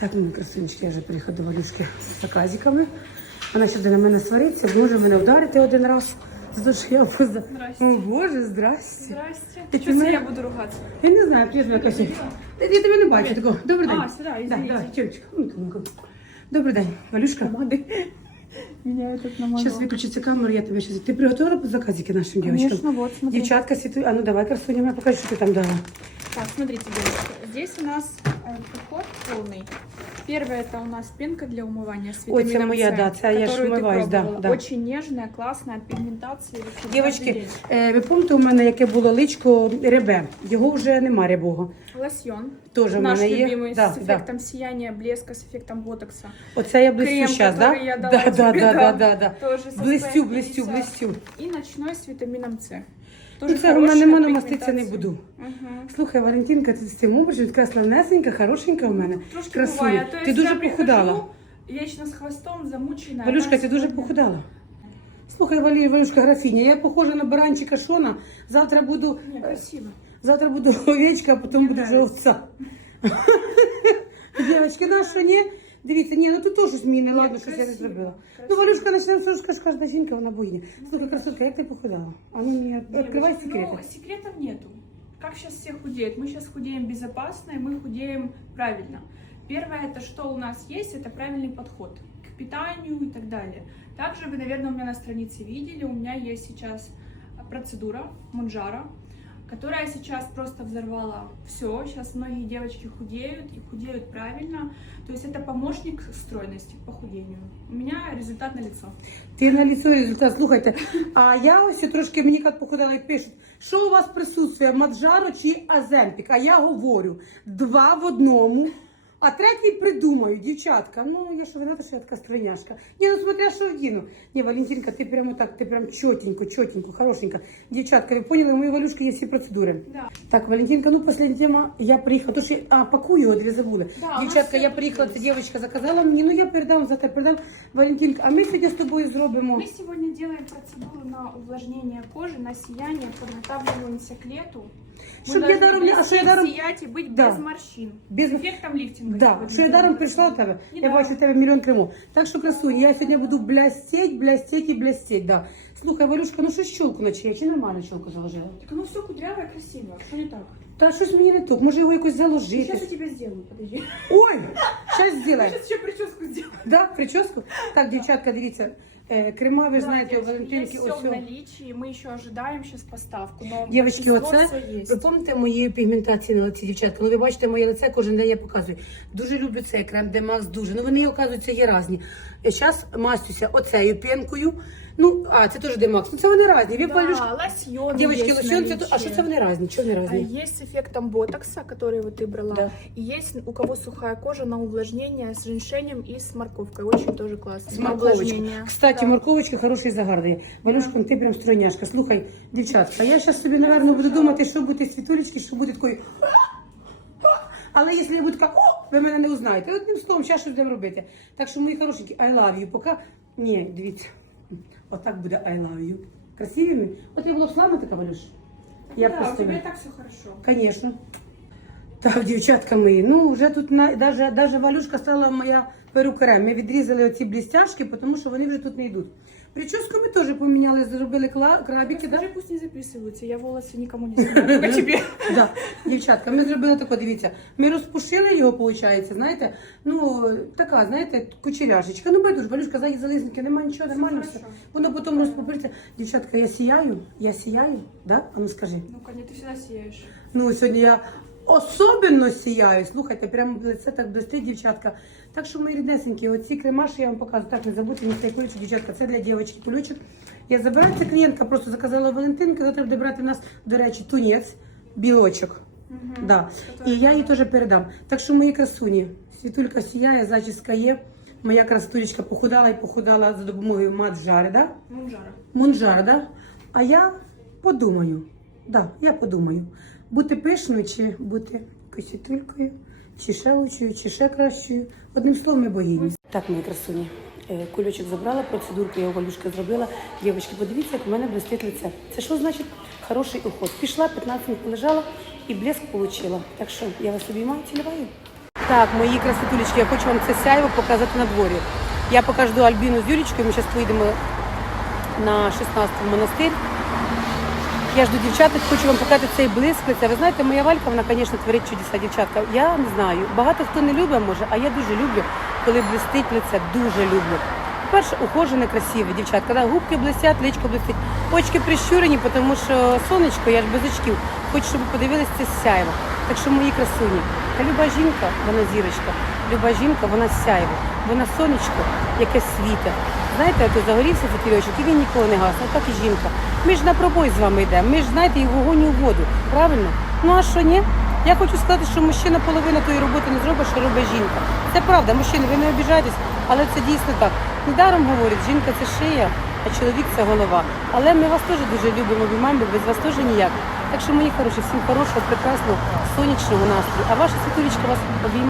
Так, ну, красунечки, я вже приїхала до Валюшки з заказиками. Вона ще буде на мене сваритися, може мене вдарити один раз. За те, що я поза... Здрасте. О, Боже, здрасте. Здрасте. Ты Что понимаешь? я буду ругаться? Я не знаю, привіт, моя Кася. Та Я тебе не бачу такого. Добрий день. А, сюда, Да, извините. давай, Тёмочка. ну, ну-ка. Добрий день, Валюшка. Меня этот намазал. Сейчас выключится камера, я тебе сейчас... Ты приготовила заказики нашим девочкам? Конечно, вот, смотри. Девчатка, святу... а ну давай, красуня, моя, покажи, что ты там дала. Так, смотрите, девочки. Здесь у нас э, подход полный. Первое это у нас пенка для умывания с Ой, это витамином моя, С, да, це я ж которую ты умываюсь, да, пробовала. да. Очень нежная, классная, пигментация. вообще каждый Дівчатки, день. е, ви пам'ятаєте, у мене яке було личко ребе? Його вже нема рябого. Лосьон. Тоже в Наш мене є. любимый Да, с да. эффектом сияния, блеска, с эффектом ботокса. Оце я блистю Крем, зараз, да? который я дала Да, да, тебе, да, да, да. да, да. Тоже со Блистю, SPF блистю, 50. блистю. И ночной с витамином С. Ну, це у мене хорошая мене маститися не буду. Мгм. Слухай, Валентинка, ти з цим образом така славнесенька, хорошенька у мене. Трошки Красуня. буває. То Ти есть дуже я прихожу, похудала. Вечно хвостом, замучена. Валюшка, ти дуже похудала. Слухай, Валі, Валюшка Графіня, я похожа на баранчика Шона. Завтра буду, Ні, красиво. завтра буду овечка, а потім Мені буду вже нравиться. Дівчатки, на що ні? Дивіться, ні, ну тут теж щось мені не Ні, ладно, щось я не красиво, зробила. Ну, красиво. Валюшка, почнемо з що ж кожна жінка, вона богиня. Слухай, красотка, як ти похудала? А ну мені відкривай Девочки, секрети. Ну, секретов нету. Как сейчас все худеют? Мы сейчас худеем безопасно, и мы худеем правильно. Первое, это что у нас есть, это правильный подход к питанию и так далее. Также вы, наверное, у меня на странице видели, у меня есть сейчас процедура Монжара, Которая сейчас просто взорвала все. Сейчас многие девочки худеют и худеют правильно. То есть это помощник стройности похудению. У меня результат на лицо. Ти на ліцо результат, слухайте. А я ось трошки мені як похудала і пишуть, що у вас присутствує, Маджаро чи Аземпік? А я говорю, два в одному. А третій придумаю, дівчатка. Ну, я що винята, що я така стройняшка. Ні, ну смотря, що вдіну. Ні, Валентинка, ти прямо так, ти прям чотенько, чотенько, хорошенька. Дівчатка, ви поняли, у моєї Валюшки є всі процедури. Да. Так, Валентинка, ну последня тема. Я приїхала, то що а, пакую його, дві забули. Да, Дівчатка, я приїхала, це дівчинка заказала мені, ну я передам, завтра передам. Валентинка, а ми сьогодні з тобою зробимо. Мы сегодня делаем процедуру на увлажнение кожи, на сияние, подготавливаемся к лету. Мы Щоб я должны даром не- а що я блестеть, даром- сиять и быть Да. без морщин. Без- С эффектом лифтинга. Да, сегодня що я делаем даром прийшла до процедуру. тебе. І Я даром. бачу в тебе мільйон кремов. Так що красунь, я сьогодні буду блестеть, блестеть і блестеть. Да. Слухай, Валюшка, ну що щолку наче, я чи нормально щолку заложила? Так оно все кудрявое, красиво. Что не так? Та щось мені не так, може його якось Сейчас я заложити. тебе сделаю, подожди. Ой, щас зробай. Сейчас еще прическу сделаю. Да, прическу? Так, дівчатка, дивіться, е, крема, ви Да, знаєте, у девочки, Валентинки есть все ось. в наличии, мы еще ожидаем сейчас поставку, но Дівчатки, большинство оце всё есть. ви пам'ятаєте мої пігментації на лиці, дівчатка? Ну ви бачите моє лице, кожен день я показую. Дуже люблю цей крем Демакс, дуже. Ну вони, оказується, є різні. Зараз мастюся оцею пенкою. Ну, а, це теж Демакс. Ну це вони різні. Ви Да, Валюшка, лосьон Дівчатки, есть в лосьон, це то- а наличии. що це вони різні? Чого вони А різні? Есть с эффектом ботокса, который вот ты брала. Да. И есть у кого сухая кожа на увлажнение с женьшенем и с морковкой. Очень тоже классно. Морковочкою. увлажнение. Кстати, Да. морковочка хороший загар дає. Валюшка, ти прям стройняшка. Слухай, дівчатка, я зараз собі, напевно, буду думати, що буде світулечки, що буде такою. Але якщо я буду така, о, ви мене не узнаєте. Одним словом, зараз щось будемо робити. Так що, мої хорошенькі, I love you. Поки. Ні, дивіться. Отак буде I love you. Красиві ми? От я була б славна така, Валюш. Я да, у и так все хорошо. Конечно. Так, дівчатка мої, ну вже тут на, даже, даже Валюшка стала моя перукарем. Ми відрізали оці блістяшки, тому що вони вже тут не йдуть. Прическу ми теж поміняли, зробили кла, крабики, да? Скажи, пусть не записываются, я волосы никому не снимаю, только тебе. Да. Дівчатка, ми зробили тако, дивіться, ми розпушили його, виходить, знаєте, ну, така, знаєте, кучеряшечка. Ну, байдуже, Валюшка, ззаді зализники, немає нічого, нормально все. хорошо. Воно потім розпопириться. Дівчатка, я сіяю, я сіяю, да? А ну скажи. Ну, конечно, ты всегда сияешь. Ну, сьогодні я особливо сіяю. Слухайте, прямо лице так блистить, дівчатка. Так що, мої ріднесенькі, оці крема, що я вам показую, так не забудьте, ні цей кулючок, дівчатка, це для дівчатки кулючок. Я забираю, це клієнтка просто заказала Валентинки, завтра буде брати в нас, до речі, тунець, білочок. Да. І я їй теж передам. Так що, мої красуні, світулька сіяє, зачіска є. Моя красотулечка похудала і похудала за допомогою мат-жари, да? Мунжара. Мунжар, да? А я подумаю. Да, я подумаю. Бути пишною чи бути косітулькою, чи ще лучшою, чи ще кращою. Одним словом, ми богині. Так, мої красуні. е, Кульочок забрала, процедурку я у зробила. Дівчатки, подивіться, як у мене блистить лице. Це що значить хороший уход? Пішла, 15 минут полежала і блеск отримала. Так що я вас обіймаю, цілюваю. Так, мої красотулечки, я хочу вам це сяйво показати на дворі. Я покажу Альбіну з Юлічкою, ми зараз поїдемо на 16-й монастир. Я жду дівчаток, хочу вам показати цей блиск лиця. Ви знаєте, моя валька, вона, звісно, творить чудеса, дівчатка. Я не знаю. Багато хто не любить, може, а я дуже люблю, коли блистить лице. Дуже люблю. По-перше, ухожене, красиве, дівчатка. Да, губки блистять, личко блистить. Очки прищурені, тому що сонечко, я ж без очків. Хочу, щоб ви подивилися це сяйво. Так що мої красуні. Та люба жінка, вона зірочка. Люба жінка, вона сяйво. Вона сонечко, яке світе. Знаєте, от загорівся фітільочок, і він ніколи не гасне, так і жінка. Ми ж на пробой з вами йдемо. Ми ж знаєте, і вогонь в воду. Правильно? Ну а що ні? Я хочу сказати, що мужчина половину тої роботи не зробить, що робить жінка. Це правда, мужчини, ви не обіжайтесь, але це дійсно так. Недаром говорять, жінка це шия, а чоловік це голова. Але ми вас теж дуже любимо, обіймаємо, без вас теж ніяк. Так що, мої хороші, всім хорошого, прекрасного, сонячного настрою. А ваша світулечка вас обіймає.